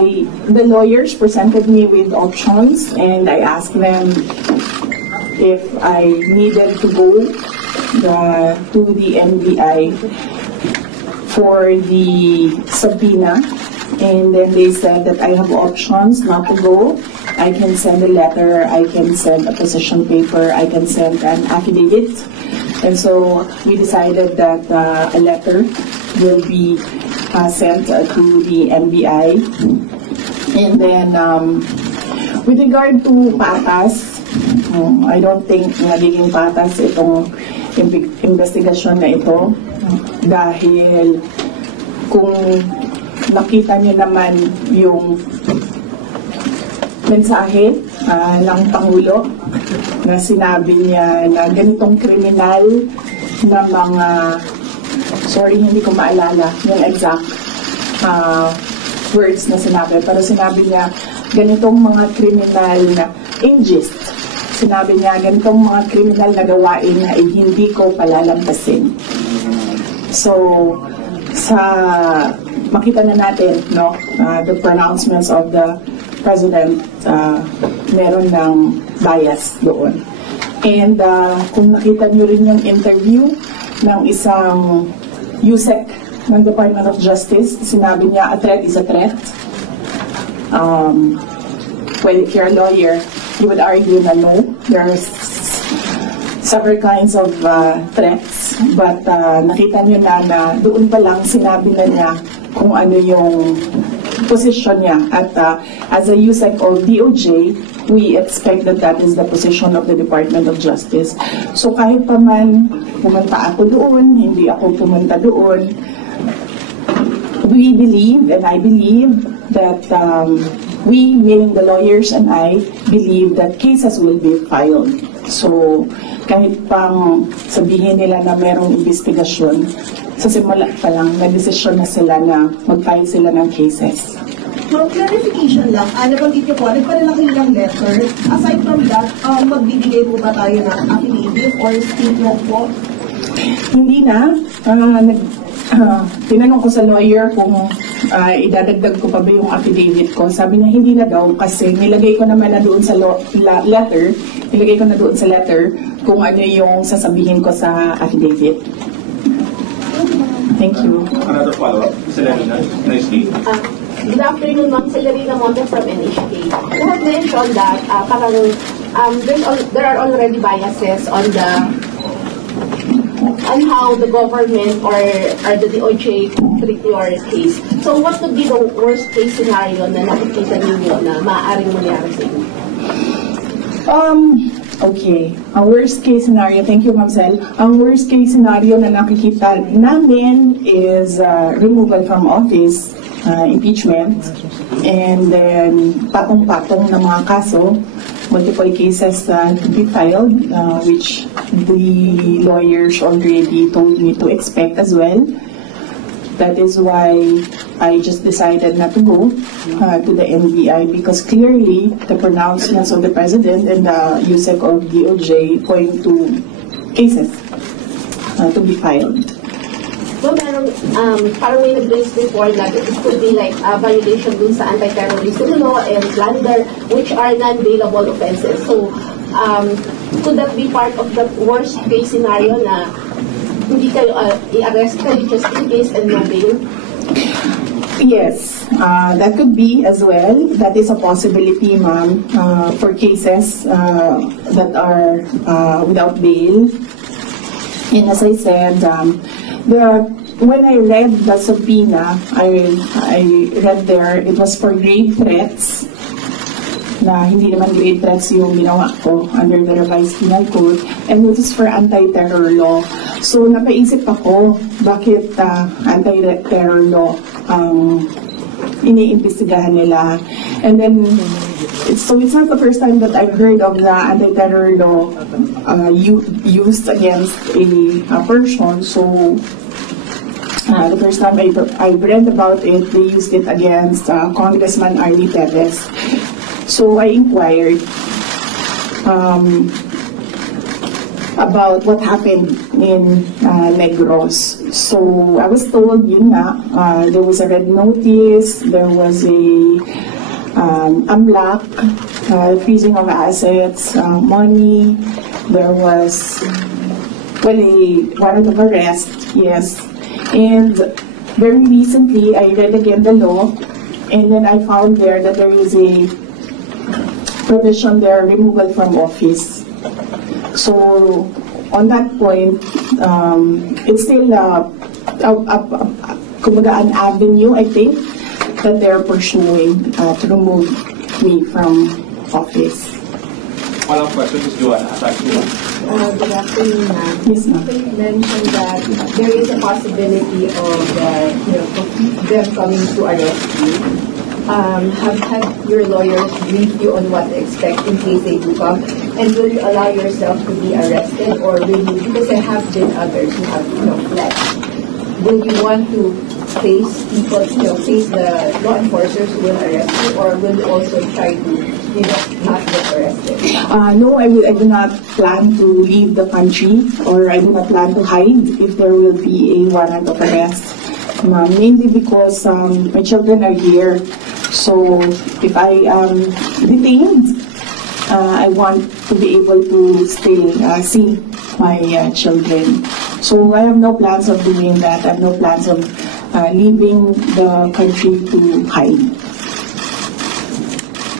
the lawyers presented me with options, and I asked them if I needed to go to the NBI for the subpoena, and then they said that I have options not to go. I can send a letter, I can send a position paper, I can send an affidavit. And so we decided that a letter will be sent to the NBI. And then with regard to patas, I don't think nagiging patas itong investigasyon na ito, dahil kung nakita niyo naman yung mensahe ng Pangulo na sinabi niya na ganitong kriminal na mga, sorry hindi ko maalala yung exact words na sinabi, pero sinabi niya ganitong mga kriminal na ageist. Sinabi niya ganitong mga kriminal na gawain na hindi ko palalampasin. So, makita na natin, no, the pronouncements of the President, meron ng bias doon. And kung nakita niyo rin yung interview ng isang USEC ng Department of Justice, sinabi niya, a threat is a threat. Well, if you're a lawyer, you would argue na no, there's several kinds of threats, but nakita niyo na doon pa lang sinabi na niya kung ano yung position niya. At as a USEC of DOJ, we expect that that is the position of the Department of Justice. So kahit pa man pumunta ako doon, hindi ako pumunta doon, we believe, and I believe, that we, meaning the lawyers and I, believe that cases will be filed. So kahit pang sabihin nila na merong investigasyon, sa simula pa lang, nag-desisyon na sila na mag-file sila ng cases. For clarification lang, nabanggit niyo po, nagpadala kayo ng letter. Aside from that, magbibigay po ba tayo ng affidavit or statement po? Hindi na. Tinanong ko sa lawyer kung idadagdag ko pa ba yung affidavit ko. Sabi niya hindi na daw kasi nilagay ko naman na doon sa letter, kung ano yung sasabihin ko sa affidavit. Thank you. Another follow-up, Selarina, nicely. Good afternoon, Ma'am. Selarina Montes from NHK. You have mentioned that there are already biases on how the government or the DOJ treat your case. So what would be the worst case scenario na nakikita ninyo na maaaring mangyari sa inyo? Okay. Ang worst case scenario, thank you, Ma'am Sel. Ang worst case scenario na nakikita namin is removal from office, impeachment, and then patong-patong na mga kaso, multiple cases to be filed, which the lawyers already told me to expect as well. That is why I just decided not to go to the NBI, because clearly the pronouncements of the President and the USEC of DOJ point to cases to be filed. So parang may nag-raise before that it could be like a violation dun sa anti-terrorism law and plunder, which are non-bailable offenses. So could that be part of the worst case scenario na hindi kayo i-arrest kayo just in case and no bail? Yes, that could be as well. That is a possibility, ma'am, for cases that are without bail. And as I said, when I read the subpoena, I read there, it was for grave threats, na hindi naman grave threats yung ginawa ko under the revised penal code, and it is for anti-terror law. So napaisip ako, bakit anti-terror law ang iniimbestigahan nila. And then, it's not the first time that I've heard of the anti-terror law used against a person. So the first time I read about it, they used it against Congressman Arlie Perez. So I inquired. about what happened in Negros. So I was told, yun nga, there was a red notice, there was a AMLAC, freezing of assets, money, there was, well, a warrant of arrest, yes. And very recently, I read again the law, and then I found there that there is a provision there, removal from office. So, on that point, it's still kumbaga an avenue, I think, that they're pursuing to remove me from office. Follow-up question is Joanna. Attached to one. Good afternoon, ma'am. Yes, ma'am. You mentioned that there is a possibility of them coming to arrest you. Have your lawyers brief you on what to expect in case they do come? And will you allow yourself to be arrested, or will you, because there have been others who have fled, will you want to face people, face the law enforcers who will arrest you, or will you also try to not get arrested? No, I do not plan to leave the country, or I do not plan to hide if there will be a warrant of arrest. Mainly because my children are here. So if I am detained, I want to be able to still see my children. So I have no plans of doing that. I have no plans of leaving the country to hide.